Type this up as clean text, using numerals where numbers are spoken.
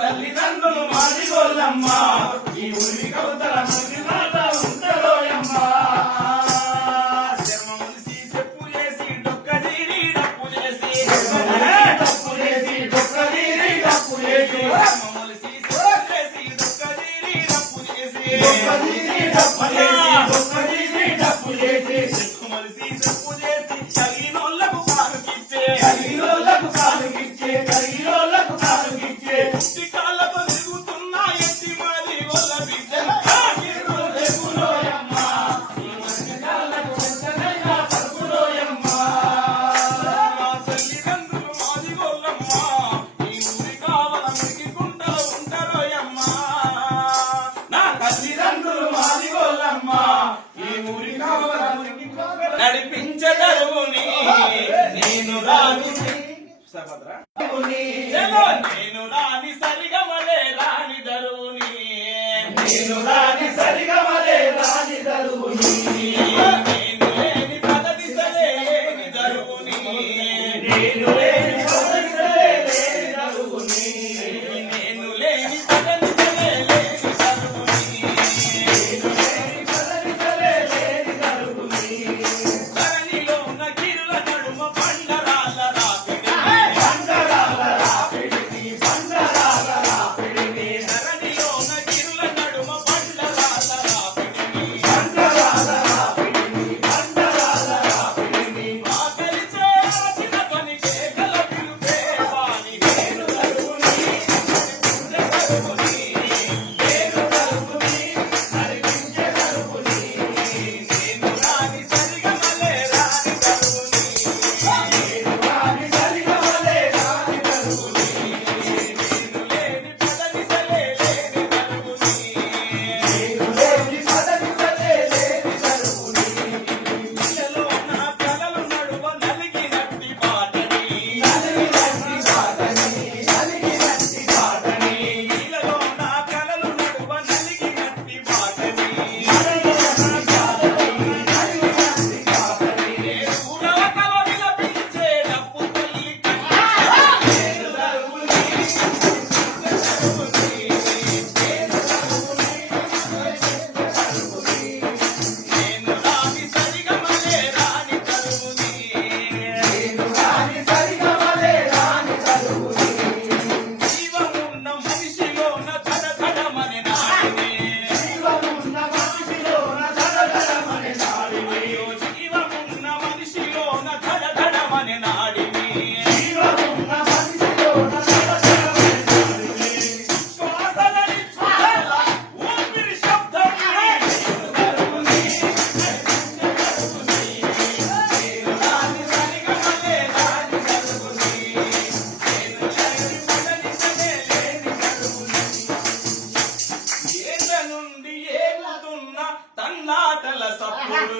తల్లిదండ్రులు మాదిగోళ్ళమ్మా ఈ ఊరి కవతల మంది మాట ఉంటారోయమ్మా శర్మములిసి చెప్పు చేసి డొక్కదీరి డప్పు చేసి డప్పు చేసి డొక్కదీరి డప్పు చేసి శర్మములిసి చెప్పు చేసి డొక్కదీరి డప్పు చేసి డొక్కదీరి డప్పు చేసి డొక్కదీరి డప్పు చేసి శర్మములిసి చెప్పు చేసి తగినోళ్ళకు కానుకిచ్చే తగినోళ్ళకు కానుకిచ్చే తగినోళ్ళకు కానుకిచ్చే నడిపించదరువుని నేను రాని నేను రాని సరిగమలే రాని దరువుని నేను రాని సరిగమలే రాని దరువుని నేను లేని పదదిశలే లేని దరువుని నేను లేని పదదిశలే లేని దరువుని నేను లేని పదదిశలే లేని దరువుని నేను లేని పదదిశలే లేని దరువుని తన్నాటల సప్పుడు